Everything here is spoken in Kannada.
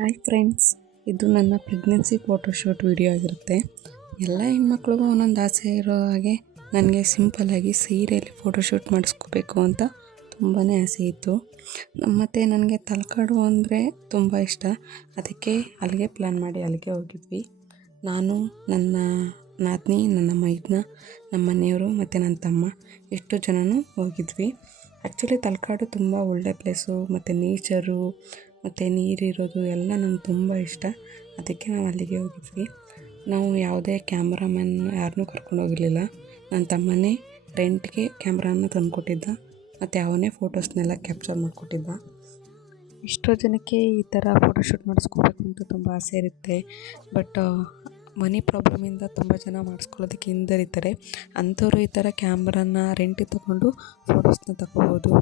ಹಾಯ್ ಫ್ರೆಂಡ್ಸ್, ಇದು ನನ್ನ ಪ್ರೆಗ್ನೆನ್ಸಿ ಫೋಟೋಶೂಟ್ ವಿಡಿಯೋ ಆಗಿರುತ್ತೆ. ಎಲ್ಲ ಹೆಣ್ಮಕ್ಳಿಗೂ ಒಂದೊಂದು ಆಸೆ ಇರೋ ಹಾಗೆ ನನಗೆ ಸಿಂಪಲ್ಲಾಗಿ ಸೀರೆಯಲ್ಲಿ ಫೋಟೋಶೂಟ್ ಮಾಡಿಸ್ಕೋಬೇಕು ಅಂತ ತುಂಬಾ ಆಸೆ ಇತ್ತು. ಮತ್ತು ನನಗೆ ತಲಕಾಡು ಅಂದರೆ ತುಂಬ ಇಷ್ಟ. ಅದಕ್ಕೆ ಅಲ್ಲಿಗೆ ಪ್ಲ್ಯಾನ್ ಮಾಡಿ ಅಲ್ಲಿಗೆ ಹೋಗಿದ್ವಿ. ನಾನು, ನನ್ನ ನಾದಿನಿ, ನನ್ನ ಮೈದ್ನ, ನಮ್ಮ ಮನೆಯವರು ಮತ್ತು ನನ್ನ ತಮ್ಮ ಎಷ್ಟು ಜನನೂ ಹೋಗಿದ್ವಿ. ಆ್ಯಕ್ಚುಲಿ ತಲಕಾಡು ತುಂಬ ಒಳ್ಳೆ ಪ್ಲೇಸು ಮತ್ತು ನೇಚರು ಮತ್ತು ನೀರಿರೋದು ಎಲ್ಲ ನಂಗೆ ತುಂಬ ಇಷ್ಟ. ಅದಕ್ಕೆ ನಾವು ಅಲ್ಲಿಗೆ ಹೋಗಿದ್ವಿ. ನಾವು ಯಾವುದೇ ಕ್ಯಾಮ್ರಾಮನ್ ಯಾರನ್ನೂ ಕರ್ಕೊಂಡು ಹೋಗಿರಲಿಲ್ಲ. ನನ್ನ ತಮ್ಮನೇ ರೆಂಟ್ಗೆ ಕ್ಯಾಮ್ರಾನ ತಂದುಕೊಟ್ಟಿದ್ದ ಮತ್ತು ಅವನೇ ಫೋಟೋಸ್ನೆಲ್ಲ ಕ್ಯಾಪ್ಚರ್ ಮಾಡಿಕೊಟ್ಟಿದ್ದ. ಎಷ್ಟೋ ಜನಕ್ಕೆ ಈ ಥರ ಫೋಟೋಶೂಟ್ ಮಾಡಿಸ್ಕೋಬೇಕು ಅಂತ ತುಂಬ ಆಸೆ ಇರುತ್ತೆ. ಬಟ್ ಮನಿ ಪ್ರಾಬ್ಲಮಿಂದ ತುಂಬ ಜನ ಮಾಡಿಸ್ಕೊಳ್ಳೋದಕ್ಕೆ ಹಿಂಜರಿತಾರೆ. ಅಂಥವ್ರು ಈ ಥರ ಕ್ಯಾಮ್ರಾನ ರೆಂಟಿಗೆ ತೊಗೊಂಡು ಫೋಟೋಸ್ನ ತಗೋಬೋದು.